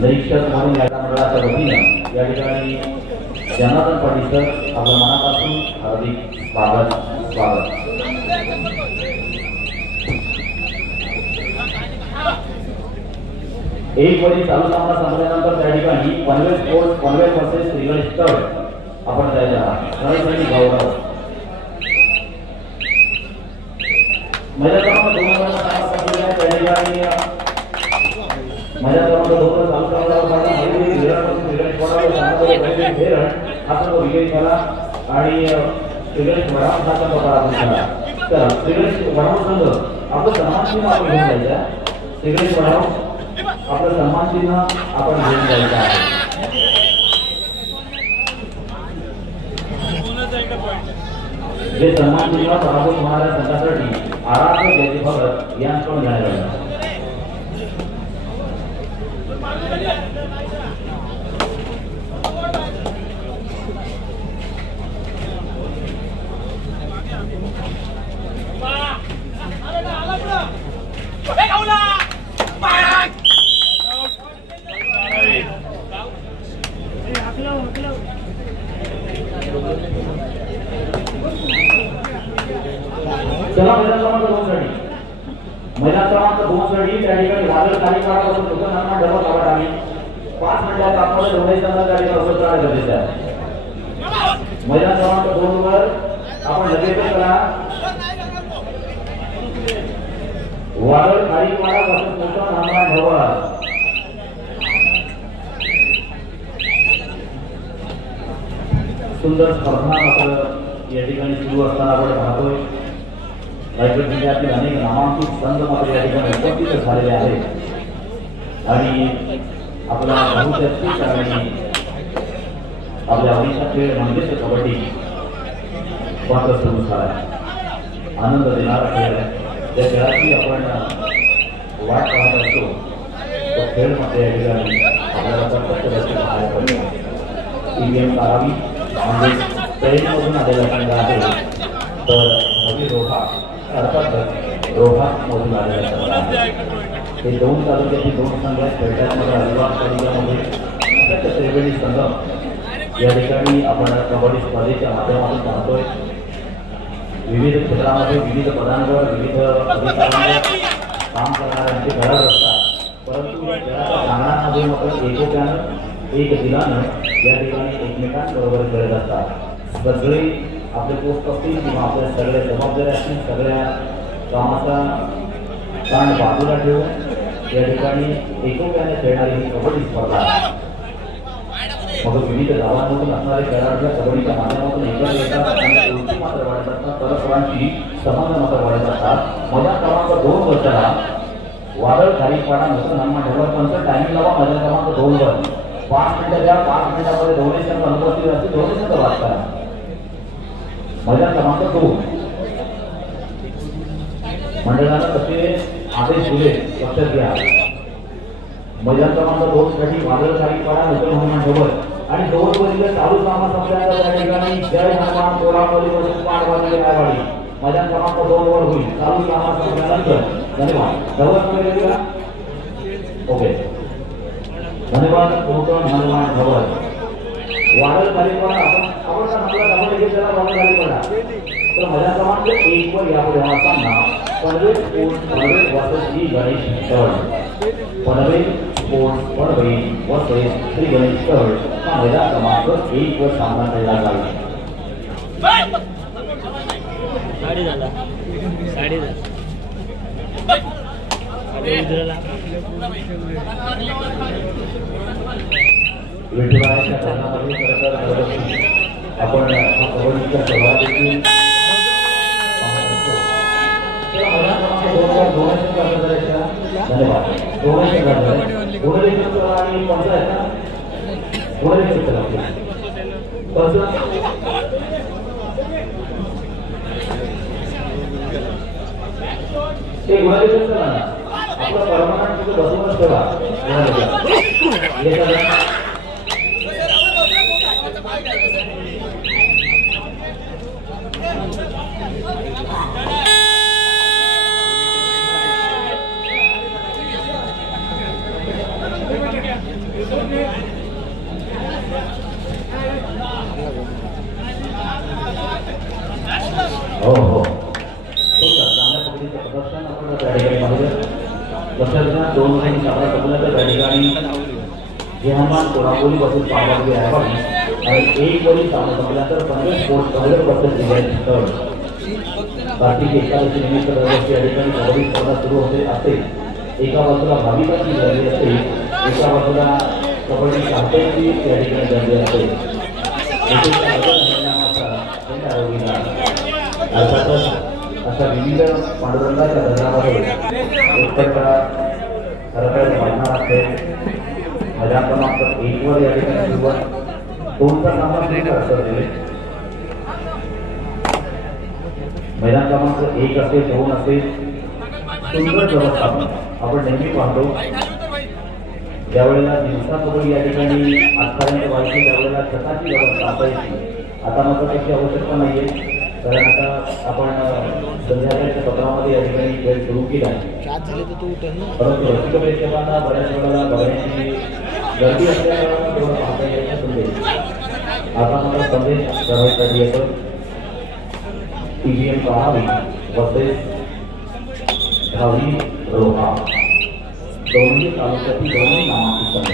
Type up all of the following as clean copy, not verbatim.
निरीक्षक म्हणून या मंडळाच्या वतीनं या ठिकाणी जनार्दन पाटील सर आपल्या मनापासून हार्दिक स्वागत. एक वरी चालू सामना संपल्यानंतर त्या ठिकाणी Panvel sports Panvel versus real stud आपण जायला गणेशजी गौरव माझ्या क्रमांक 2 वर त्या ठिकाणी माझ्या क्रमांक 2 वर चालू सामना आपण तो विजयी झाला आणि श्रीगणेश वडाम हाचा पराभव झाला. तर श्रीगणेश वडाम संघ आपलं सन्मान चिन्ह आपण घेऊन जायचं. श्रीगणेश वडाम आपलं सन्मान चिन्ह आपण घेऊन जायचं आहे. जे सन्मान चिन्ह पराभूत होणाऱ्या संघासाठी आराध्य जयदीप भगत यांच्याकडून जाण्यात आलं. चला महिला क्रमांक 2 साठी त्या ठिकाणी वादळ कार्यक्रमापासून लोकांना डबल लावत आम्ही 5 मिनिटात आपण दोघांचा कार्यक्रम होता गरजेचं आहे. महिला क्रमांक 2 वर आपण लगेच करा. वादळ कार्यक्रमापासून लोकांना ढवळ सुंदर स्पर्धा मात्र या ठिकाणी सुरू असताना आपण पाहतोय. रायगड जिल्ह्यातील अनेक नामांकित संघ मात्र या ठिकाणी उपस्थित झालेले आहेत आणि आपला बहुचर्चित आणि आपल्या आवडीचा खेळ म्हणजेच कबड्डी मात्र सुरू झाला. आनंद देणारा खेळ त्या खेळाची आपण वाट पाहत असतो. तो खेळ मात्र या ठिकाणी आपल्याला प्रत्यक्ष पाहायला पडतो. ईव्हीएम करावी म्हणजे ट्रेनमधून आलेला संघ आहे. तर नवी रोहा अर्थात रोहा मधून आलेला संघ आहे. हे 2 तालुक्यातील 2 संघ खेळण्यामध्ये अलिबाग तालुक्यामध्ये त्रिवेणी संघ या ठिकाणी आपण कबड्डी स्पर्धेच्या माध्यमातून पाहतोय. विविध क्षेत्रामध्ये विविध पदांवर विविध अधिकारांवर काम करणाऱ्यांची गरज असतात. परंतु या खेळाच्या प्रांगणामध्ये मात्र एकोप्यानं एक दिलानं या ठिकाणी एकमेकांबरोबर खेळत असतात. सगळे आपले पोस्ट असतील किंवा आपल्या सगळ्या जबाबदाऱ्या असतील सगळ्या कामाचा ताण बाजूला ठेवून या ठिकाणी एकोप्याने खेळणारी ही कबड्डी स्पर्धा आहे. मग विविध गावांमधून असणारे खेळाडू कबड्डीच्या माध्यमातून एकत्र येतात आणि ओळखी मात्र वाढत असतात. परस्परांची संबंध मात्र वाढत असतात. माझ्या क्रमांक 2 वर्षाला वादळ खारीपाडा नसून हनुमान ढवळ पंच टायमिंग लावा. माझ्या क्रमांक 2 वर 5 मिनिटं द्या. 5 मिनिटामध्ये दोन्ही संघ अनुपस्थित असतील. दोन्ही संघ वाद करा. माझ्या क्रमांक 2 मंडळानं कसे आदेश दिले लक्षात घ्या. महिला क्रमांक 2 साठी वादळ खारीपाडा नसून हनुमान ढवळ आणि 2 वरील चालू सामना संपल्यानंतर त्या ठिकाणी जय हनुमान कोरावली वरून पाडवाडी रायवाडी माझ्या क्रमांक 2 वर होईल. चालू सामना संपल्यानंतर धन्यवाद. ढवळ ओके धन्यवाद. कोकण हनुमान ढवळ वादळ खारीपाडा आपण आपण घेतलेला वादळ खारीपाडा. तर माझ्या क्रमांक 1 वर यापुढे हा सामना Panvel sports Panvel versus Shri Ganesh stud. Panvel sports Panvel versus Shri Ganesh stud हा महिला क्रमांक 1 वर सामना खेळला जाईल. विठुरायाच्या कारणामध्ये आपण कबड्डीच्या सभा देखील धन्यवाद. ते गुणाधिक आपलं परमानंट बसूनच ठेवा. ठिकाणी जेहमान कोणाकोली बसून पावली आहे आणि एक वरी सामना संपल्यानंतर 15 स्पोर्ट्स 15% जिल्ह्यात कार्तिक एकादशी निमित्त दरवर्षी या ठिकाणी कबड्डी स्पर्धा सुरू होते असते. एका बाजूला भाविकांची गर्दी असते, एका बाजूला कबड्डी चाहत्यांची या ठिकाणी गर्दी असते. अर्थातच अशा विविध पांडुरंगाच्या दर्शनामध्ये उत्तरकडा खरंतर मागणार असते. मैदान क्रमांक 1 वर या ठिकाणी सुरुवात 2चा सामना असं दिले. मैदान क्रमांक 1 असेल 2 असेल सुंदर व्यवस्थापन आपण नेहमी पाहतो. ज्यावेळेला दिवसा कबड्डी या ठिकाणी आजपर्यंत व्हायची त्यावेळेला छताची व्यवस्था असायची. आता मात्र त्याची आवश्यकता नाही आहे, कारण आता आपण संध्याकाळच्या सत्रामध्ये या ठिकाणी खेळ सुरू केला आहे. परंतु रसिक प्रेक्षकांना बऱ्याच वेळेला बघण्याची गर्दी असल्यामुळे केवळ पाहता येण्याचा संदेश आता मात्र संदेश करायसाठी येतो. TVM Kahavi versus Ravi Roha. दोन्ही तालुक्यातील दोन्ही नामांकित संघ.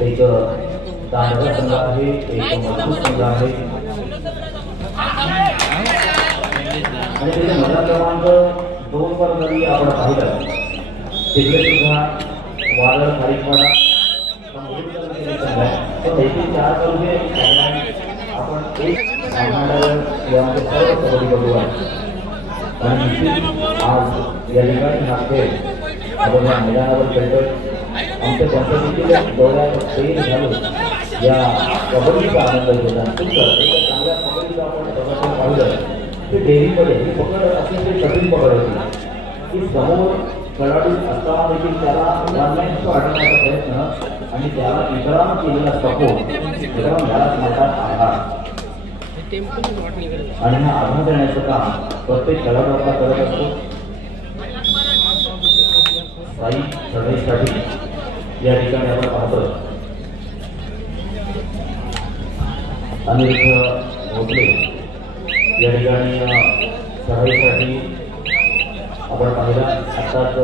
एक दांडगा संघ आहे, एक मजबूत संघ आहे आणि त्याचे मैदान क्रमांक 2 वर जरी आपण पाहिलं तिकडे सुद्धा वादळ खारीकवाडा पण एकूण 4 तालुके आपण एक यामध्ये सर्व कबड्डी बघू आहे. आणि निश्चित आज या ठिकाणी हा खेळ आपण या मैदानावर खेळतोय. आमच्या पंचायतीतील डोळ्यात तेल घालून या कबड्डीचा आनंद घेतात. एका चांगल्या कबड्डीचा आपण प्रदर्शन पाहिलं ते डेअरीमध्ये ही पकड अतिशय कठीण पकड होती की समोर खेळाडू असताना देखील त्याला ऑनलाईन अडवण्याचा प्रयत्न आणि त्याला इतरांना केलेला सपोर्ट यालाच म्हणतात आधार. आणि हा आधार देण्याचं काम प्रत्येक खेळाडू आपला करत असतो. स्थायी चढाईसाठी या ठिकाणी आपण पाहतो अनिरुद्ध भोसले या ठिकाणी चढाईसाठी आपण पाहिला. आताच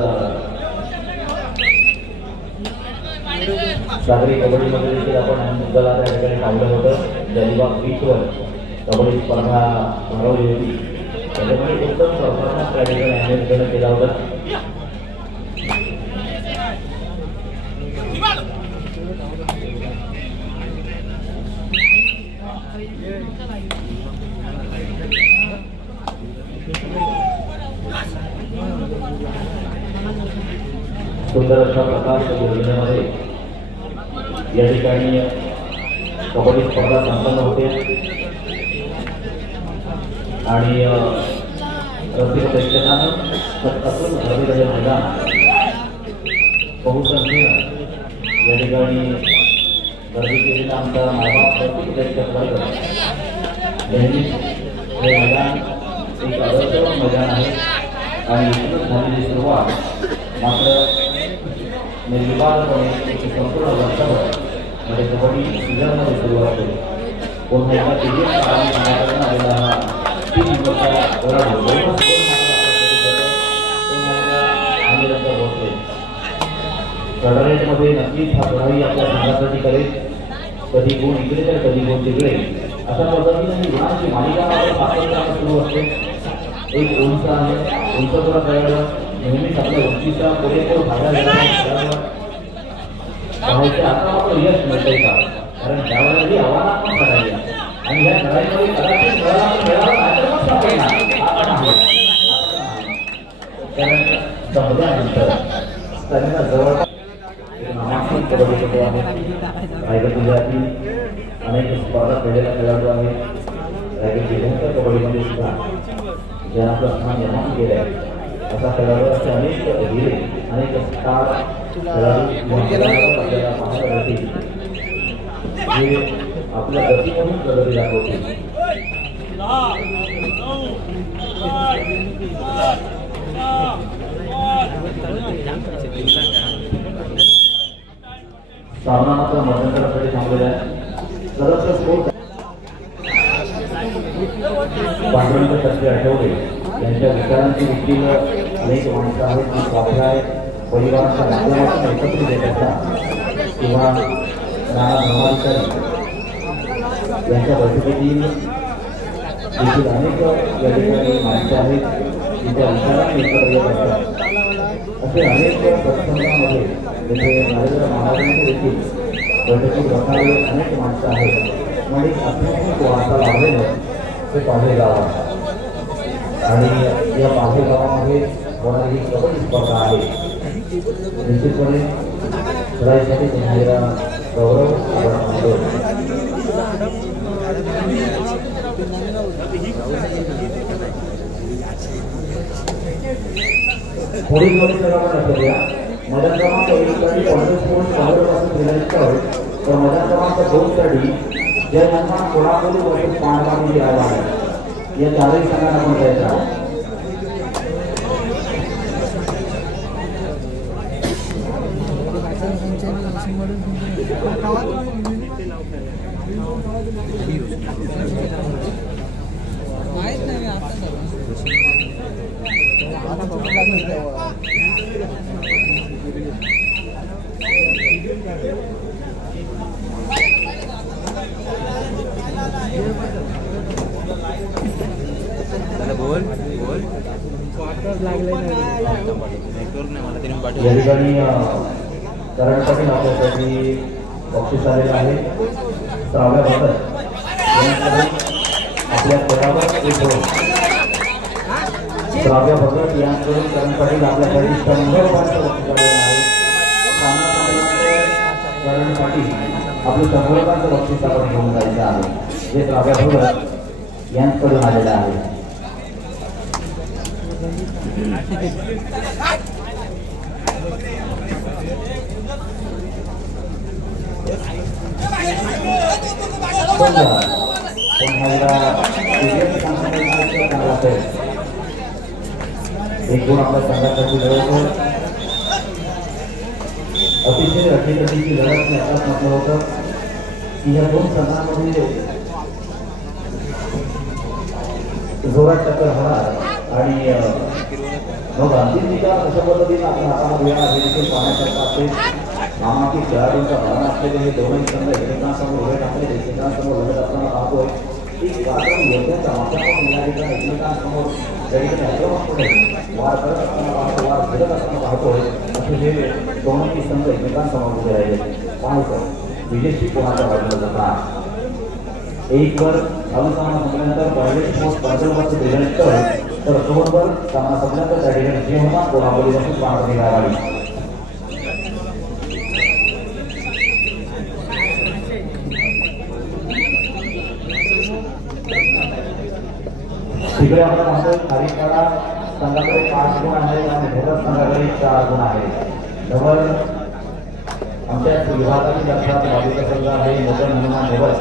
सागरी कबड्डीमध्ये देखील आपण मुद्दाला त्या ठिकाणी पाहिलं होतं. जलिबाग बीचवर कबड्डी स्पर्धा भरवली होती. त्याच्यामध्ये उत्तम परफॉर्मन्स त्या ठिकाणी अमेरिकेनं केला होता. सुंदर अशा प्रकारच्या योजनेमध्ये या ठिकाणी कबड्डी स्पर्धा संपन्न होते आणि रसिक प्रेक्षकांना सततून भरलेले मैदान बहुसंख्येनं या ठिकाणी गर्दी केलेला आमचा मायबाप प्रत्येक प्रेक्षक वर्ग नेहमीच हे मैदान एक आदर्श मैदान आहे. आणि इथूनच झालेली सुरुवात मात्र निर्विवादपणे संपूर्ण वर्षभर मध्ये कबड्डी सीझनमध्ये सुरुवात होते. पुन्हा एकदा TVM आलेला हा 3 दिवसाचा खेळाडू अनिरुद्ध भोसले टर्नामेंटमध्ये नक्कीच हा लढाई आपल्या संघासाठी करेल. कधी गुण इकडे तर कधी गुण तिकडे अशा पद्धतीने गुणांची मालिका सातत्याने सुरू असते. एक उंच आहे, उंचपुरा खेळाडू नेहमीच आपल्या उंचीचा पुरेपूर फायदा घेण्याचा पाहायचे. आता मात्र यश मिळतंय का, कारण त्यावेळेला ही आव्हानात्मक लढाई आहे आणि या लढाईमध्ये कदाचित कारण जमल्यानंतर त्यांना जवळपास नामांकित कबड्डीपटू आहेत. रायगड जिल्ह्यातील अनेक स्पर्धा खेळलेला खेळाडू आहेत. रायगड जिल्ह्याच्या कबड्डीमध्ये सुद्धा ज्यांना आपलं स्थान निर्माण केलं आहे असा खेळाडू असे अनेक हिरे अनेक स्टार खेळाडू आपल्याला पाहायला मिळतील जे आपल्या गतीमधून प्रगती दाखवतील. सामना मात्र मध्यंतरासाठी थांबलेला आहे. ठिकाणची देखील अनेक माणसं आहेत की स्वाध्याय परिवाराच्या माध्यमातून एकत्रित येत असतात किंवा नाना धर्माधिकारी यांच्या बैठकीतील देखील अनेक या ठिकाणी माणसं आहेत की त्या विचाराने एकत्र येत असतात. असे अनेक प्रसंगामध्ये जिथे नरेंद्र महाराजांचे देखील बैठकीत बसणारे अनेक माणसं आहेत म्हणजे आध्यात्मिक वारसा लाभलेलं ते पालघर गाव आहे. आणि या पालघर गावामध्ये होणारी ही कबड्डी स्पर्धा आहे. निश्चितपणे खेळासाठी तुम्हाला गौरव आपण मानतो. पुढील परिसरामध्ये असलेल्या मैदान क्रमांक 1 साठी कॉन्फरन्स पासून खेळायचं आहे. तर मैदान क्रमांक 2 साठी ज्या यांना कोल्हापूर वर्सेस पांडवांनी राहिला आहे या चारही संघांना आपण जायचं आहे. या ठिकाणी करण्यासाठी आपल्यासाठी बक्षीस आलेलं आहे. श्राव्या भगत आपल्या पदावर एक श्राव्या भगत यांकडून करण्यासाठी आपल्यासाठी 100 रुपयांचं बक्षीस आलेलं आहे. करण्यासाठी आपलं 100 रुपयांचं बक्षीस आपण घेऊन जायचं आहे जे श्राव्या भगत यांकडून आलेलं आहे. एक गुण आपल्या संघासाठी लढवतो. अतिशय अटीतटीची लढत याच्यात म्हटलं होतं की या दोन संघांमध्ये जोरात टक्कर होणार आणि मग अंतिम निकाल अशा पद्धतीने आपल्या हातामध्ये येणार हे देखील पाहण्यासारखं असेल. नामांकित खेळाडूंचा भावना असलेले हे दोन्ही संघ एकमेकांसमोर उभे टाकले एकमेकांसमोर लढत असताना पाहतोय की कार्यक्रम योग्यता माध्यमातून या ठिकाणी एकमेकांसमोर त्या ठिकाणी आक्रमकपणे वार करत असताना पाहतो वार फिरत असताना पाहतोय असे हे दोन्ही संघ एकमेकांसमोर उभे राहिले. पाहायचं विजेशी कोणाच्या बाजूला जातात. 1 वर सामना संपल्यानंतर पहिले स्पोर्ट्स पार्टनरवरचे प्रेझेंट तर 2 वर सामना संपल्यानंतर त्या ठिकाणी जे होणार कोल्हापुरीपासून पाहत निघाली. तिकडे आपण पाहतो हरिपाडा संघाकडे 5 गुण आहेत आणि भरत संघाकडे 4 गुण आहेत. डबल आमच्या विभागातील लक्षात बाजूचा संघ आहे मोठा हनुमान डबल.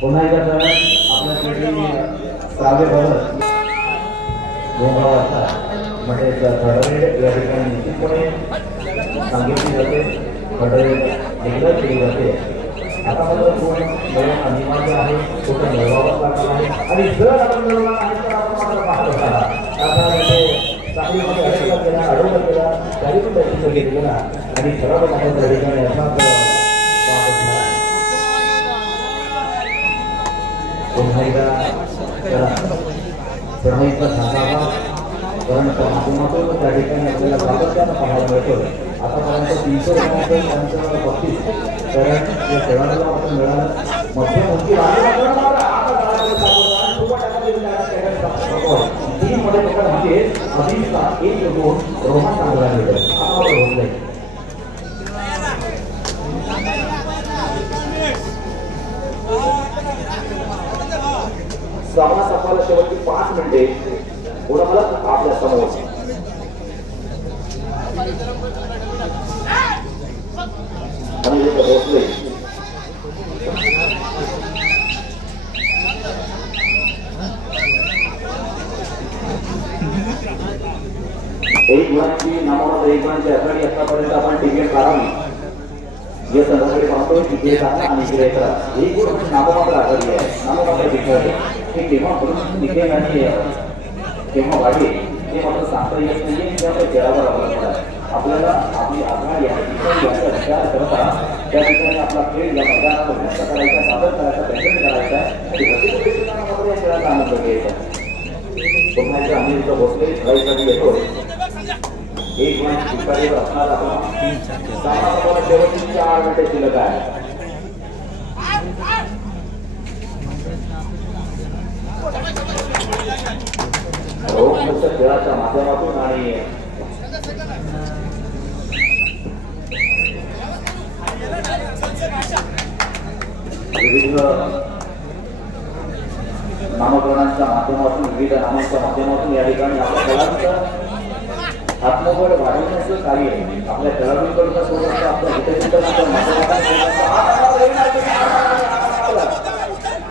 पुन्हा एकदा आपल्याकडे श्राव्य भगत गोंगाव असतात म्हणजे खडरे या ठिकाणी निश्चितपणे सांगितली जाते. खडरे निग्रह केली जाते. आता मात्र कोण मिळवणं अनिवार्य आहे कुठं मिळवावं लागणार आहे आणि जर आपण मिळवला नाही तर आपण मात्र पाहत असताना आता इथे चांगलीमध्ये अडवला गेला अडवला गेला तरी पण त्याची सगळी गेला आणि ठरवलं आपण त्या ठिकाणी असाच पाहत असणार. पुन्हा एकदा प्रणयचा सांगावा कारण माध्यमातून त्या ठिकाणी आपल्याला सातत्यानं पाहायला मिळतं. आतापर्यंत 300 रुपयांचं त्यांचं बक्षीस कारण ते खेळाडूला आपण मिळालं मध्यम उंची टीममध्ये पकड म्हणजे अभिषेक 1-2 रोहन चांगला मिळतं. आता होत नाही सामना संपायला शेवटची 5 मिनिटे कोणाला आपल्या समोर भोसले एक गुणांची नामावत 1 गुणांची आघाडी आतापर्यंत आपण टीव्हीवर काढावी या संदर्भात पाहतोय की ते आणि इकडे येतात 1 गुणांची नाममात्र आघाडी आहे नाममात्र विचार हे केव्हा म्हणून निघेल आणि केव्हा वाढेल हे मात्र सांगता येत नाहीये की आपल्या खेळावर अवलंबून आहे आपल्याला आपली आघाडी आहे याचा विचार करता त्या ठिकाणी आपला खेळ या मैदानावर व्यक्त करायचा सादर करायचा प्रयत्न करायचा आहे या खेळाचा आनंद घ्यायचा पुन्हा एकदा आम्ही इथं बसले खेळायसाठी येतो 1 गुणांची शिकारीवर असणार आपण शेवटची 4 मिनिटे शिल्लक आहे खेळाच्या माध्यमातून आणि विविध नामकरणांच्या माध्यमातून विविध नामांच्या माध्यमातून या ठिकाणी आपल्या खेळाचं आत्मबळ वाढवण्याचं कार्य आहे आपल्या खेळाडूंकडून सोबत आपल्या हितचिंतनाच्या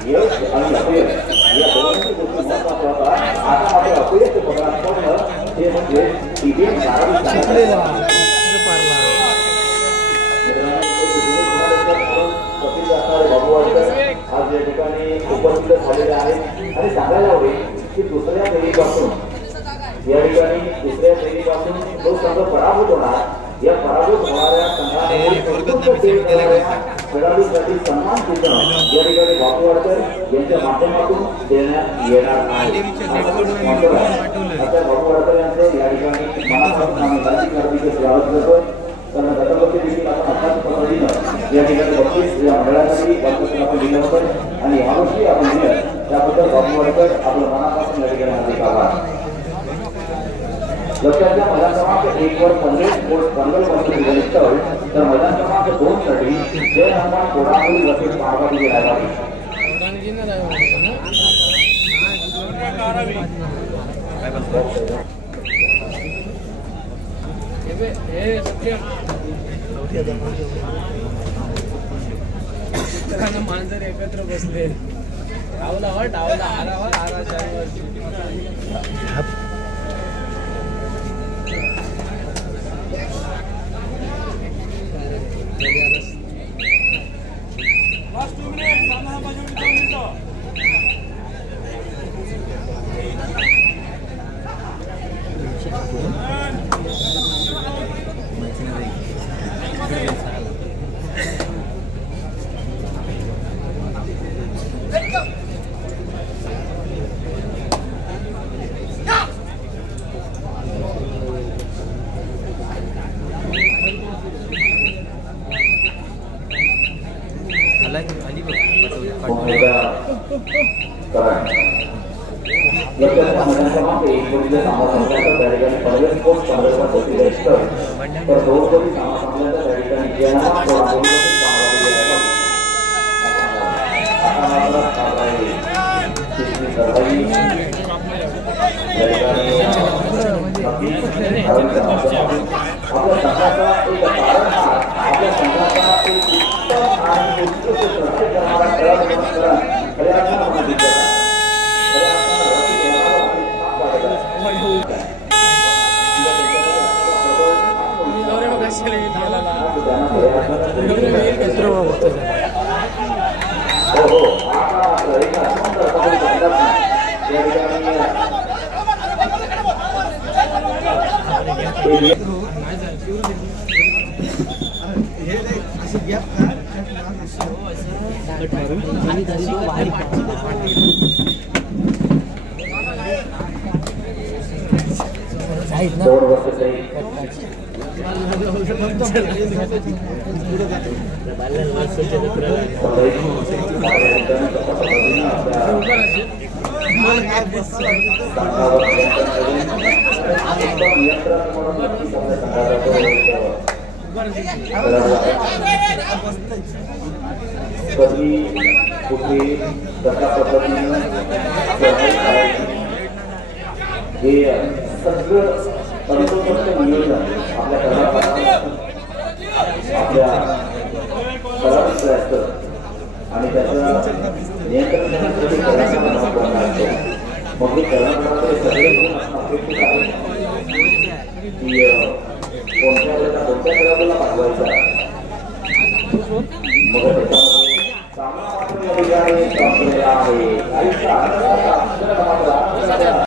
यश आणि अपयश या दोन्ही गोष्टी महत्त्वाच्या होतात आता आपले अपयश पकडात पडलं हे म्हणजे टीव्ही प्रसिद्ध असणारे बाबू वाडकर आज या ठिकाणी उपस्थित झालेले आहेत आणि सांगायला हवे की दुसऱ्या फेरीपासून या ठिकाणी दुसऱ्या फेरीपासून जो संघ पराभूत होणार या पराभूत होणाऱ्या संघाने खेळाडूसाठी सन्मान चिन्ह या ठिकाणी बाबू वाडकर यांच्या माध्यमातून देण्यात येणार आहे आता बाबू वाडकर यांचं या ठिकाणी मनापासून आम्ही हार्दिक स्वागत करतोय कारण गतवर्षी देखील आपण अशाच पद्धतीनं या ठिकाणी 32 या मंडळासाठी वर्षातून आपण दिलं होतं आणि यावर्षी आपण दिलं त्याबद्दल बाबू वाडकर आपलं मनापासून या ठिकाणी हार्दिक आभार लक्षात घ्या मैदान क्रमांक 1 वर 15 स्पोर्ट्स पंगल वर्ष स्थळ तर मैदान क्रमांक 2 साठी जय हनुमान कोडामुली वर्सेस महागारी रायवाडी माणसं एकत्र बसले डावला डावला आरा कधी कुठे कशा पद्धतीनं हे सगळं तंतोतंत नियोजन आपल्या कलाकारांना आपल्या कलाविषयी असतं आणि त्याचं नियंत्रण करण्यासाठी कलाकारांना असतो. मग हे कलाकारांकडे सगळे गुण असणं अपेक्षित आहे की कोणत्या वेळेला कोणत्या कलाकाराला पाठवायचा. मग त्याच्यामध्ये सामना आहे, आहे